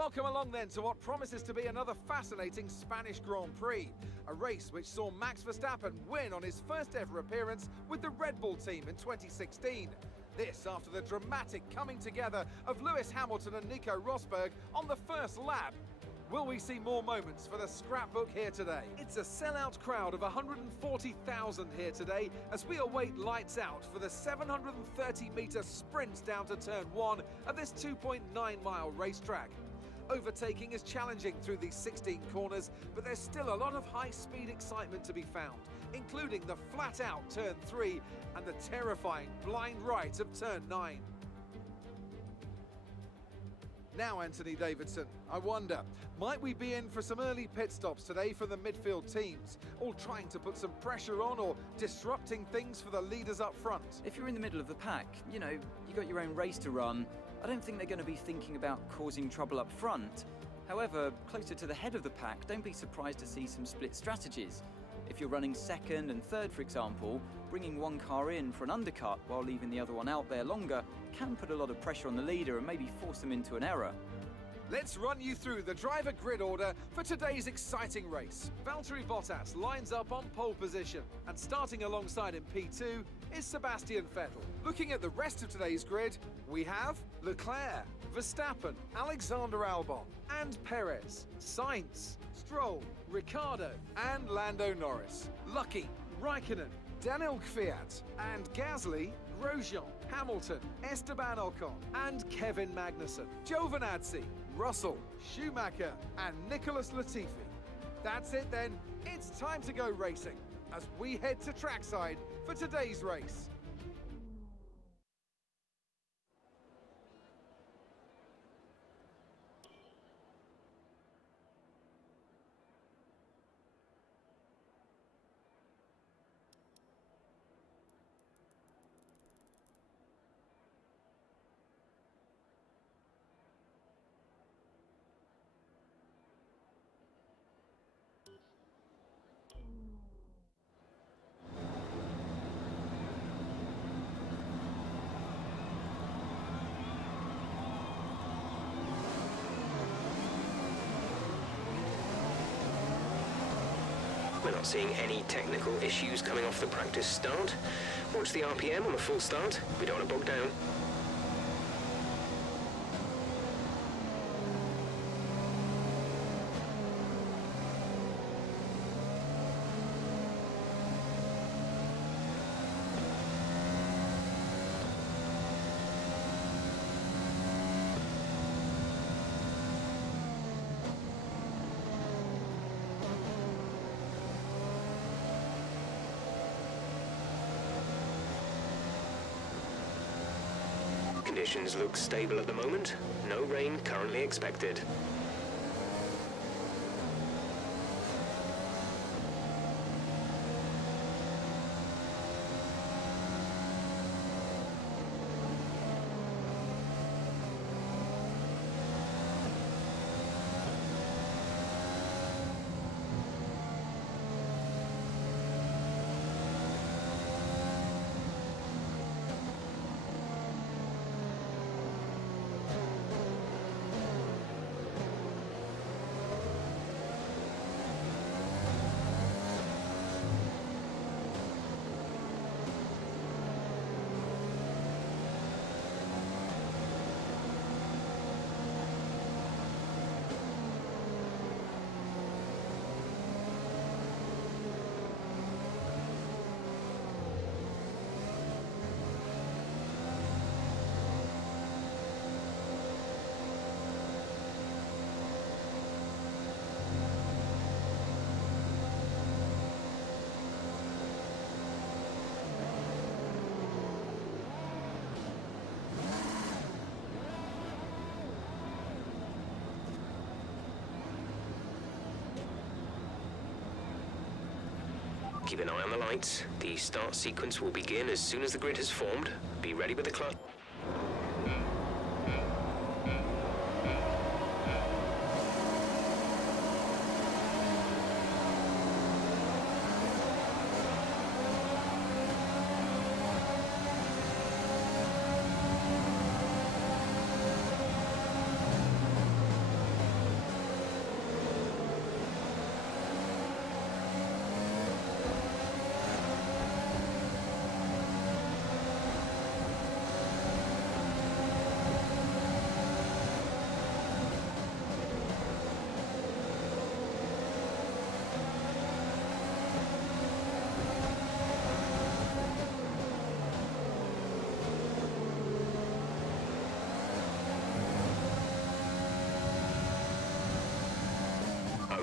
Welcome along then to what promises to be another fascinating Spanish Grand Prix. A race which saw Max Verstappen win on his first ever appearance with the Red Bull team in 2016. This after the dramatic coming together of Lewis Hamilton and Nico Rosberg on the first lap. Will we see more moments for the scrapbook here today? It's a sellout crowd of 140,000 here today as we await lights out for the 730-metre sprint down to turn 1 of this 2.9-mile racetrack. Overtaking is challenging through these 16 corners, but there's still a lot of high-speed excitement to be found, including the flat-out turn 3 and the terrifying blind right of turn 9. Now, Anthony Davidson, I wonder, might we be in for some early pit stops today for the midfield teams, all trying to put some pressure on or disrupting things for the leaders up front? If you're in the middle of the pack, you got your own race to run, I don't think they're going to be thinking about causing trouble up front. However, closer to the head of the pack, don't be surprised to see some split strategies. If you're running second and third, for example, bringing one car in for an undercut while leaving the other one out there longer can put a lot of pressure on the leader and maybe force them into an error. Let's run you through the driver grid order for today's exciting race. Valtteri Bottas lines up on pole position, and starting alongside in P2 is Sebastian Vettel. Looking at the rest of today's grid, we have Leclerc, Verstappen, Alexander Albon, and Perez, Sainz, Stroll, Ricciardo, and Lando Norris. Lucky, Raikkonen, Daniel Kvyat, and Gasly, Grosjean, Hamilton, Esteban Ocon, and Kevin Magnussen. Giovinazzi, Russell, Schumacher, and Nicholas Latifi. That's it then, it's time to go racing as we head to trackside for today's race. We're not seeing any technical issues coming off the practice start. Watch the RPM on the full start. We don't want to bog down. Conditions look stable at the moment. No rain currently expected. Keep an eye on the lights. The start sequence will begin as soon as the grid has formed. Be ready with the clutch.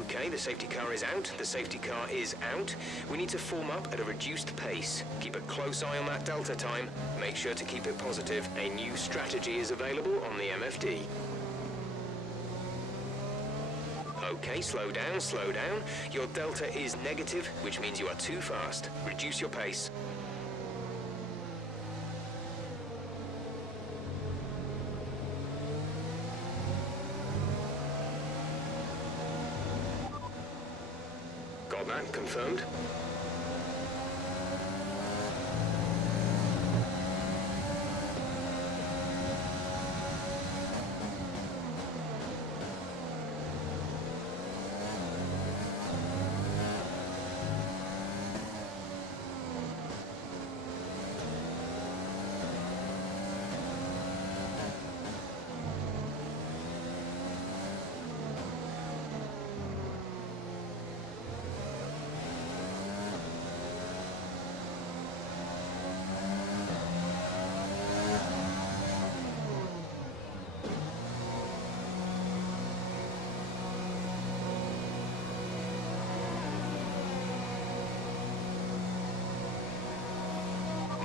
Okay, the safety car is out. The safety car is out. We need to form up at a reduced pace. Keep a close eye on that delta time. Make sure to keep it positive. A new strategy is available on the MFD. Okay, slow down, slow down. Your delta is negative, which means you are too fast. Reduce your pace. Got that confirmed.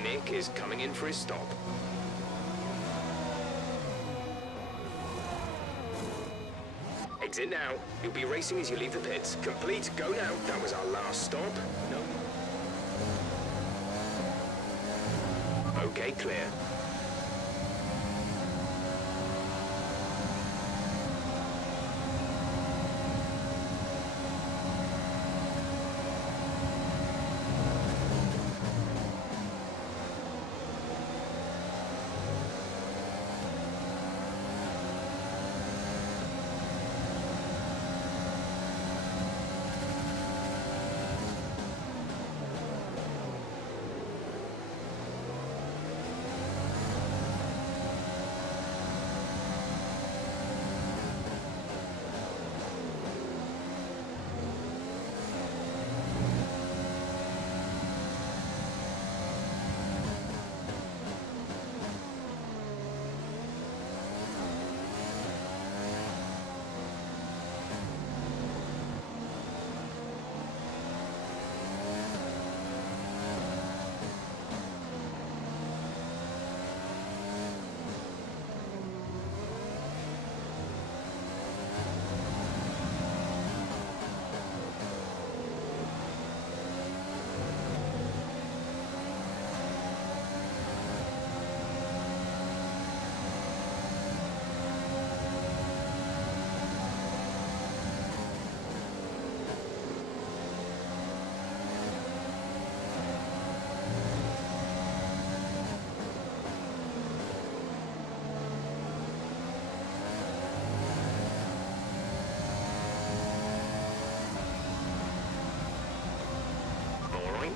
Nick is coming in for his stop. Exit now. You'll be racing as you leave the pits. Complete. Go now. That was our last stop. No. Okay, clear.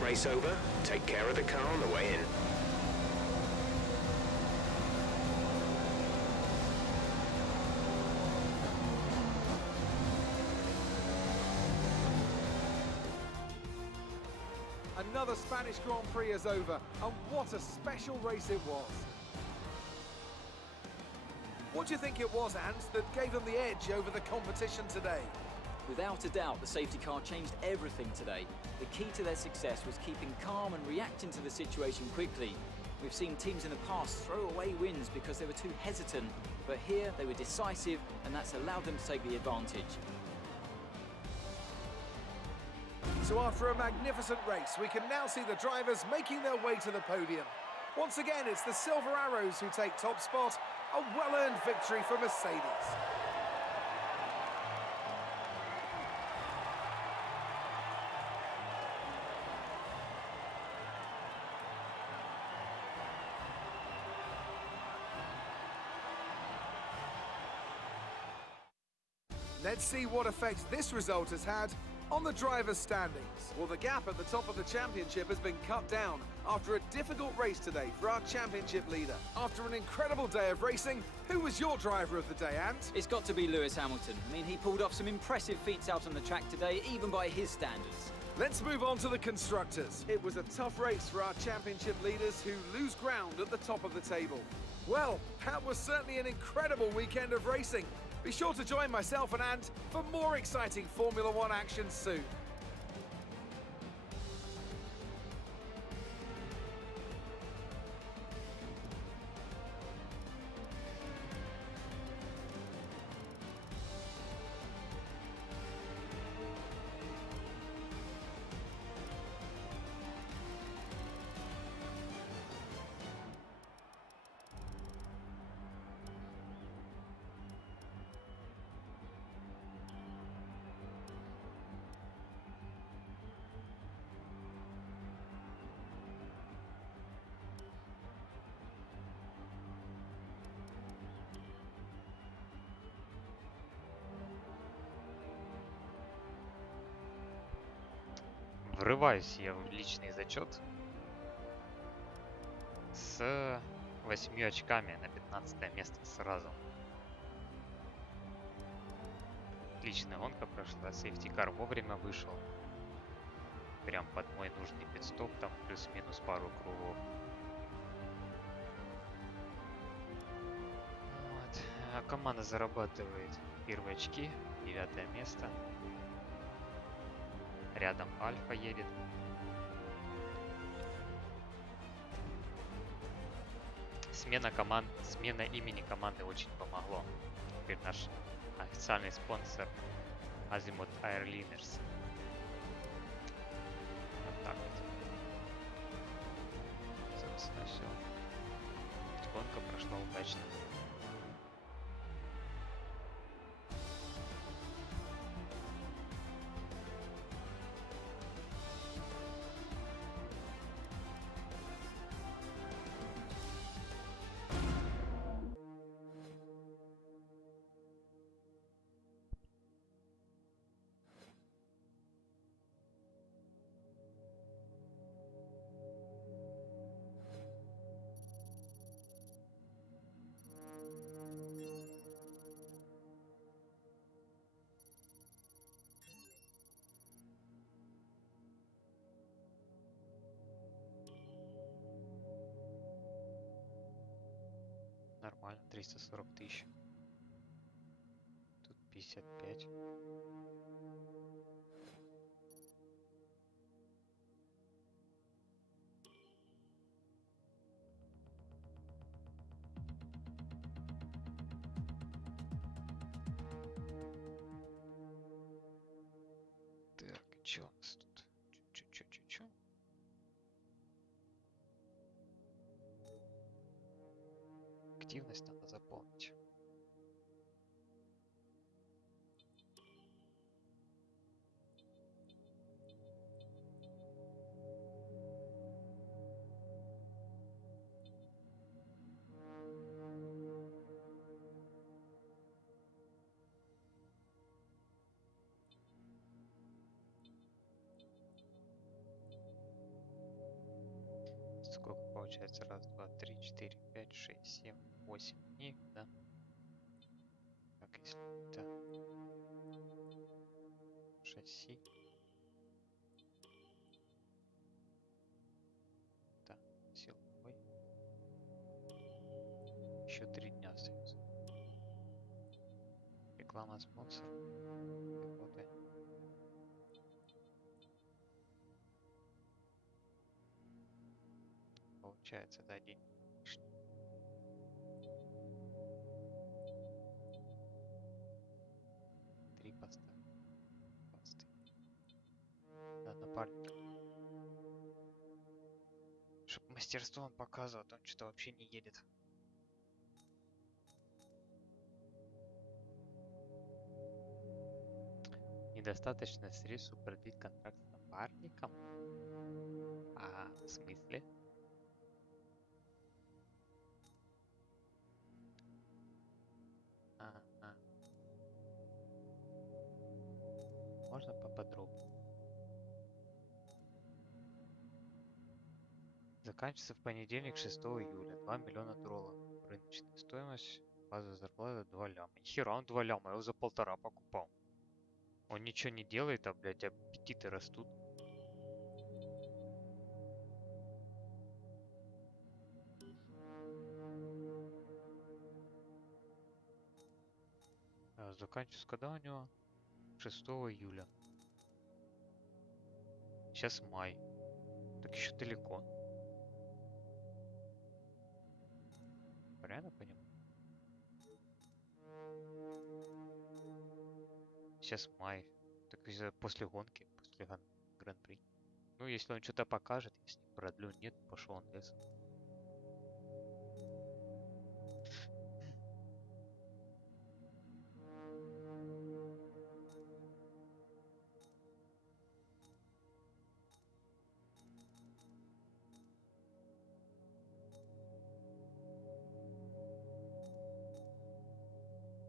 Race over. Take care of the car on the way in. Another Spanish Grand Prix is over, and what a special race it was. What do you think it was, Ant, that gave them the edge over the competition today? Without a doubt, the safety car changed everything today. The key to their success was keeping calm and reacting to the situation quickly. We've seen teams in the past throw away wins because they were too hesitant, but here they were decisive, and that's allowed them to take the advantage. So after a magnificent race, we can now see the drivers making their way to the podium. Once again, it's the Silver Arrows who take top spot, a well-earned victory for Mercedes. Let's see what effect this result has had on the drivers' standings. Well, the gap at the top of the championship has been cut down after a difficult race today for our championship leader. After an incredible day of racing, who was your driver of the day, Ant? It's got to be Lewis Hamilton. I mean, he pulled off some impressive feats out on the track today, even by his standards. Let's move on to the constructors. It was a tough race for our championship leaders who lose ground at the top of the table. Well, that was certainly an incredible weekend of racing. Be sure to join myself and Ant for more exciting Formula One action soon. Врываюсь я в личный зачет с 8 очками на 15 место сразу. Отличная гонка прошла, сейфтикар вовремя вышел. Прям под мой нужный пидстоп, там плюс-минус пару кругов. Вот. А команда зарабатывает первые очки, 9 место. Рядом Альфа едет. Смена имени команды очень помогло. Теперь наш официальный спонсор Azimuth Airlines. Вот так вот. Собственно, все. Гонка прошла удачно. Нормально, 340 тысяч. Тут 55. Так, что у нас тут? Чё? Активность надо заполнить. Сколько получается? Раз, два, три, четыре, пять, шесть, семь, 8 дней, да? Так, если это шасси. Да, силовой. Еще 3 дня остается. Реклама, спонсор. Работаем. Получается, да, день лишний. Три поста. Да, напарник. Чтоб мастерство он показывал, он что-то вообще не едет. Недостаточно средств продлить контракт с напарником? А, в смысле? Ага. Можно поподробнее? Заканчивается в понедельник, 6 июля. 2 миллиона долларов. Рыночная стоимость. Базовая зарплата 2 ляма. Хера, он 2 ляма, я его за 1,5 покупал. Он ничего не делает, а, блядь, аппетиты растут. заканчивается когда у него? 6 июля. Сейчас май. Так еще далеко. Правильно понимаю? Сейчас май. Так после гонки, после Гран-при. Ну, если он что-то покажет, я с ним продлю. Нет, пошел он лес.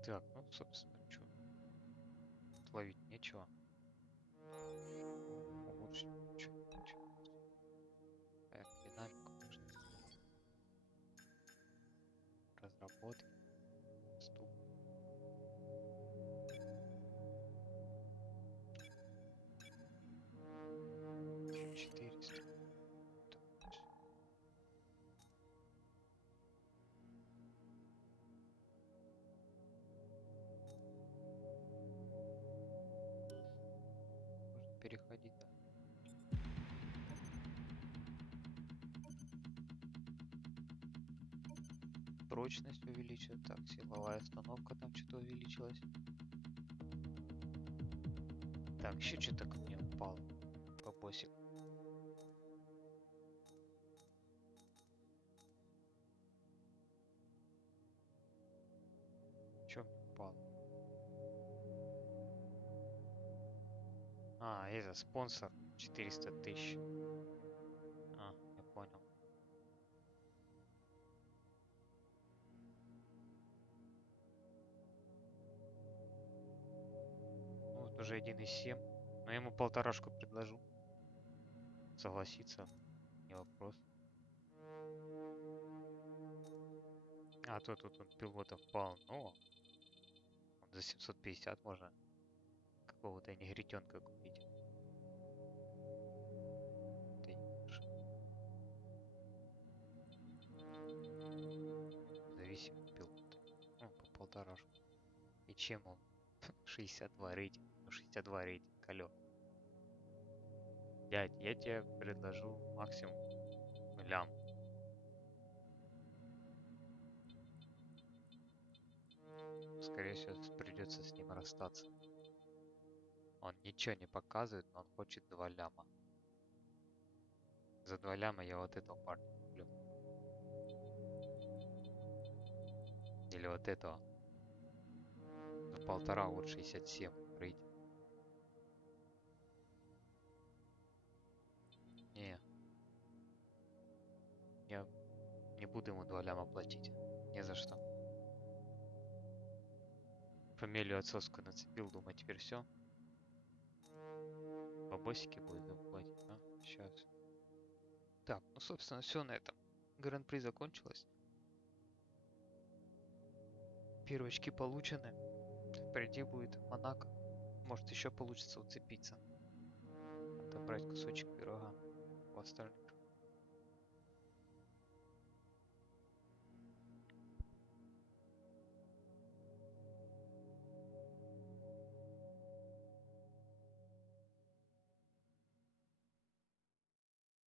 Так, ну, собственно, что? Ловить нечего. Улучшить ничего. Так, динамику можно. Разработки. Стук. 400. Можно переходить, да. Прочность увеличивает. Так, силовая остановка там что-то увеличилась. Так, еще что-то ко мне упало. Бабосик. Че мне упало? А, это спонсор. 400 тысяч. А, я понял. Ну, вот уже 1,7. Но я ему полторашку предложу. Согласится. Не вопрос. А то тут он пилотов полно. За 750 можно какого-то негритенка купить. Ты не можешь. Зависимый пилот. Ну, по полторашку. И чем он? 62 рейтинг. Ну, 62 рейтинг, алё. Дядь, я тебе предложу максимум лям. Скорее всего, придется с ним расстаться. Он ничего не показывает, но он хочет 2 ляма. За 2 ляма я вот этого парня куплю. Или вот этого. За 1,5 вот 67 рейтинг. Не. Я не буду ему 2 ляма платить. Не за что. Фамилию отцовскую нацепил, думаю, теперь все. Бабосики будет платить, а? Сейчас. Так, ну собственно все на этом. Гран-при закончилось. Первые очки получены. Впереди будет Монако. Может еще получится уцепиться. Отобрать кусочек пирога у остальных.